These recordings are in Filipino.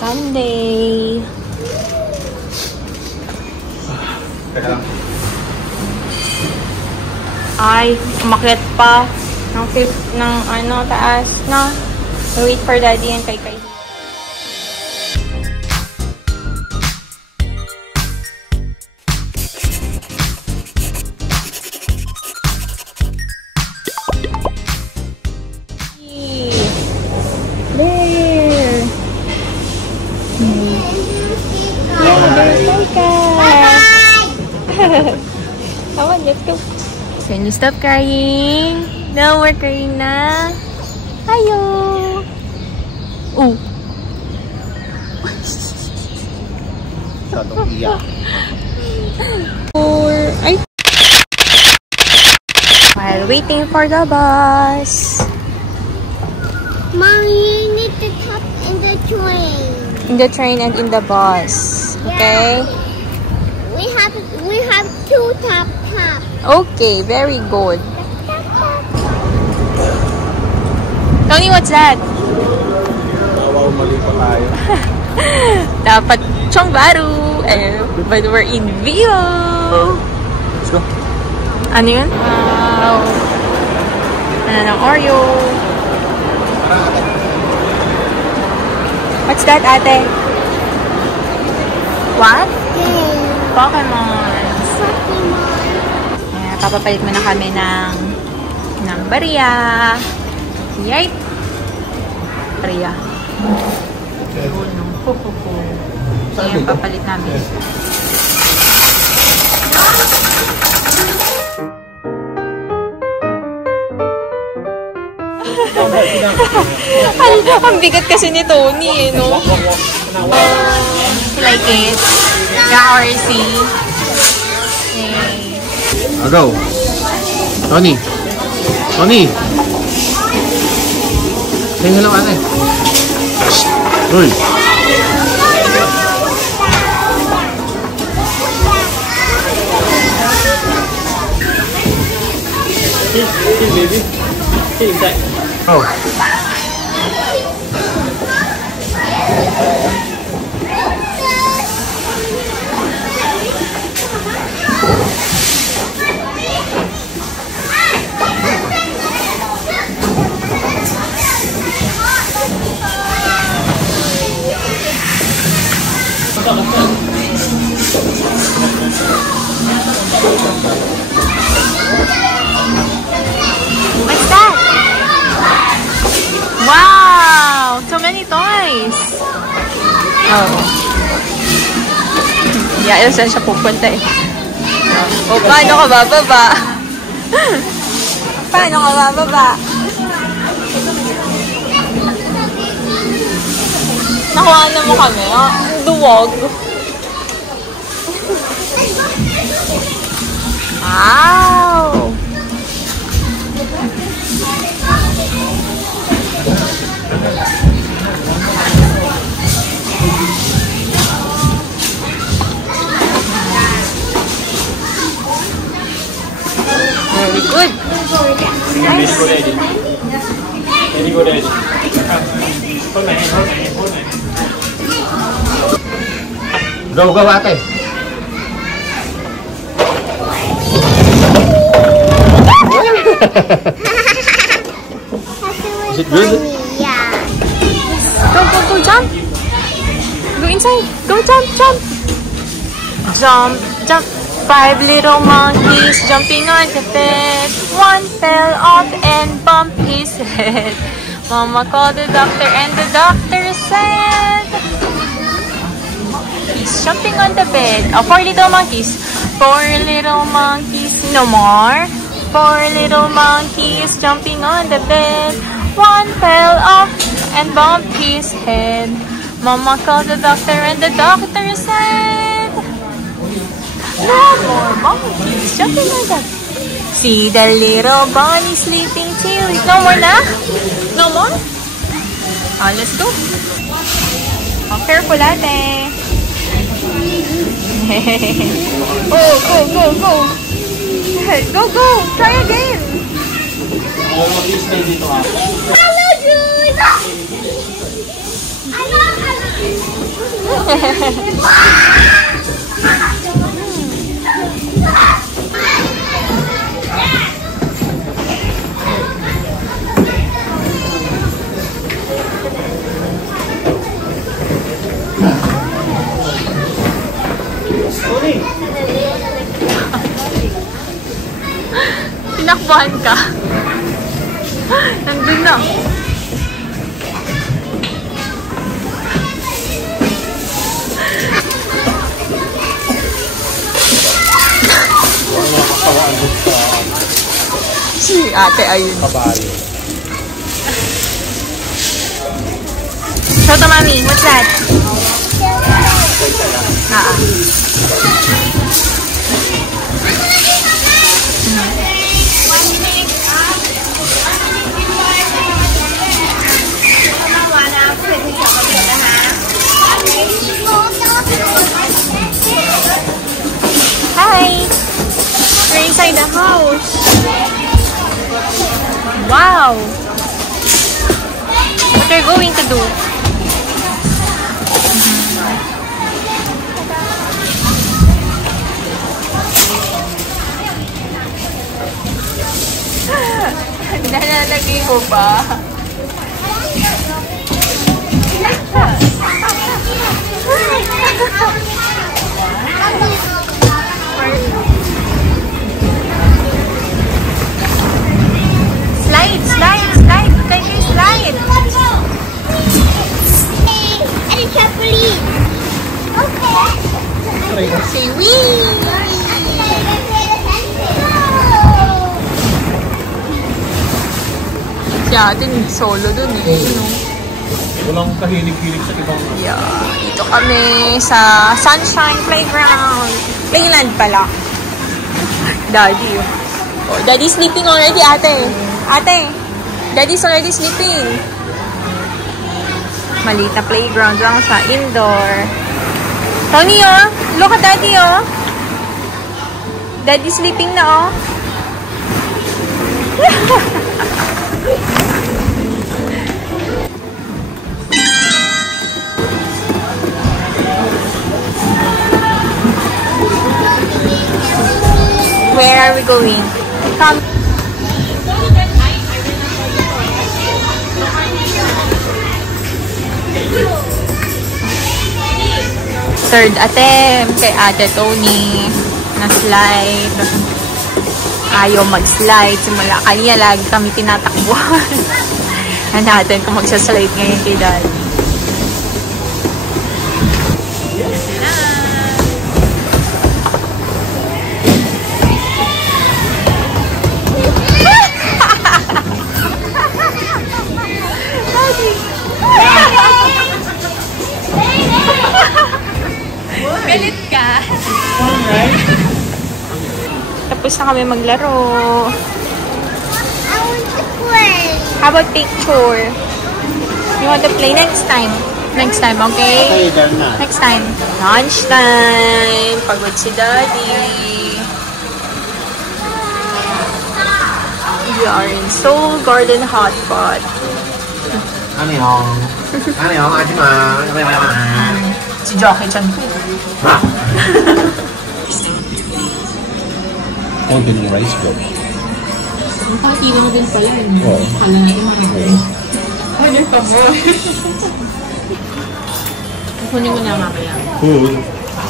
Sunday. Teka lang. Ay, umakyat pa ng fifth, ng ano, taas, no? Wait for daddy and kay. There! Yeah, there's Mocha! Come on, let's go! Can you stop crying? No more crying na. Ayo. Oh. While waiting for the bus. Mommy, you need to tap in the train. In the train and in the bus. Okay? Yeah. We have two tap. Okay, very good. Tony, what's that? Wow, mali pa tayo. Dapat Chong Baru. But we're in Vivo. Let's go. Ano yun? Wow. Ano ng Oreo? What's that, ate? What? Pokemon. Ayan, papapalit muna kami ng bariya. Yay! Bariya. Ayan, papalit namin. Ang bigat kasi ni Tony, eh, no? Like it. RC. Go. Tony. Tony. Say hello, ate. Uy. Hey, baby. Hey, inside. Oh. What's that? Wow! So many toys! Oh. Yeah, saan siya pupunta eh. Oh, paano ka bababa? Paano ka bababa? Nakuha na mo kami, ah. Duwag. Wow! Very good. Nice. Very good, Daddy. Go, go, ate. Is it good? Yeah. Go, go, go, jump. Go inside. Go, jump, jump. Jump, jump. 5 little monkeys jumping on the bed. One fell off and bumped his head. Mama called the doctor and the doctor said, he's jumping on the bed. Oh, 4 little monkeys. 4 little monkeys. No more. 4 little monkeys jumping on the bed. One fell off and bumped his head. Mama called the doctor and the doctor said, no more monkeys jumping on the bed. See the little bunny sleeping too. No more na? No more? Oh, let's go. Oh, careful, ate. Oh, go, go, go. Go, go. Try again. Hello, dude. I love Tinakbuhan ka. Nandun na. Si ate ayun. Show to mommy. What's that? Hi! We're inside the house. Wow! What are you going to do? Nalalagay mo ba? Slide, slide, slide. Take your slide. And a trampoline. Okay. Say wee. Si ate solo dun eh. Walang kahilig-hilig sa ibang. Yeah. Dito kami sa Sunshine Playground. Playland pala. Daddy. Oh, Daddy's sleeping already, ate. Ate. Daddy's already sleeping. Maliit na playground lang sa indoor. Tony, oh. Look at Daddy, oh. Daddy's sleeping na, oh. Where are we going? Come. Third attempt kay Ate Tony na slide. Ayaw mag-slide. Simula kanina lagi kami tinatakbuhan. Ano natin kung magsaslide ngayon kay Daddy. Galit ka? Tapos na kami maglaro. I want to play. How about picture? You want to play next time? Next time, okay? Next time. Lunch time. Pagod si Daddy. We are in Seoul Garden Hot Pot. Si Jackie Chan po. Open yung rice bowl. Ang pakita mo din pala yun. Oo. Kala natin makikita. Order pa mo. Kunin mo na mamaya. Food,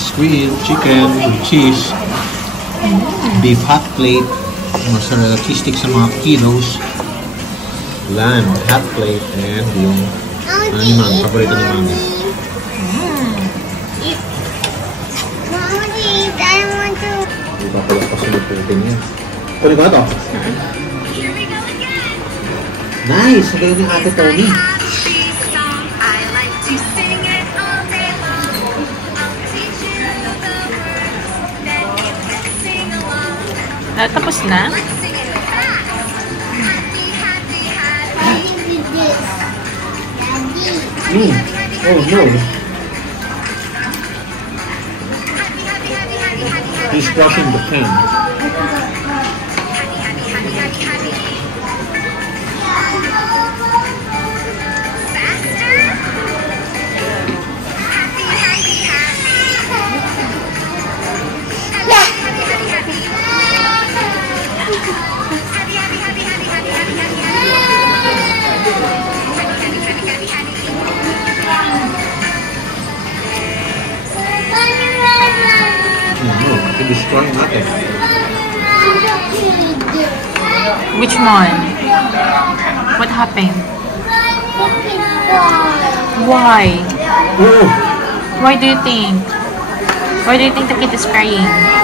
squid, chicken, cheese, beef hot plate, mozzarella cheese sticks sa mga kilos, lamb hot plate, and yung animal, paborito ni Mami. Eat. Mama, eat. I want to. Ipapalak pa sa putin niya. Kunin ko na to? Nice! Ang galing ni Ate Tony. Tapos na? Oh no! He's brushing the pen. storm natin. Which one? What happened? Why? Oh! Why do you think? Why do you think the kid is crying?